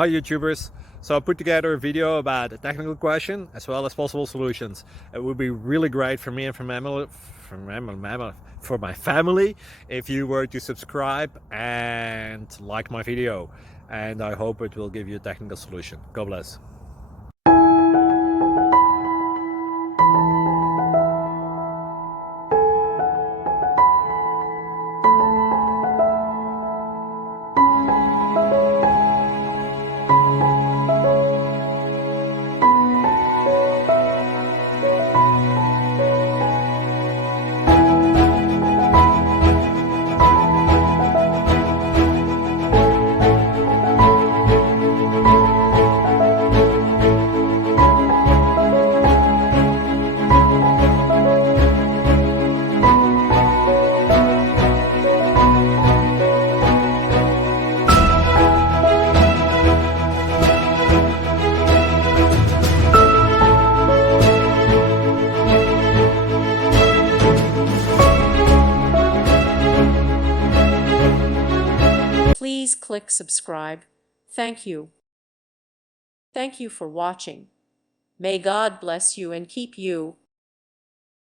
Hi YouTubers. So I put together a video about a technical question as well as possible solutions. It would be really great for me and for my family if you were to subscribe and like my video, and I hope it will give you a technical solution. God bless. Please click subscribe. Thank you. Thank you for watching. May God bless you and keep you.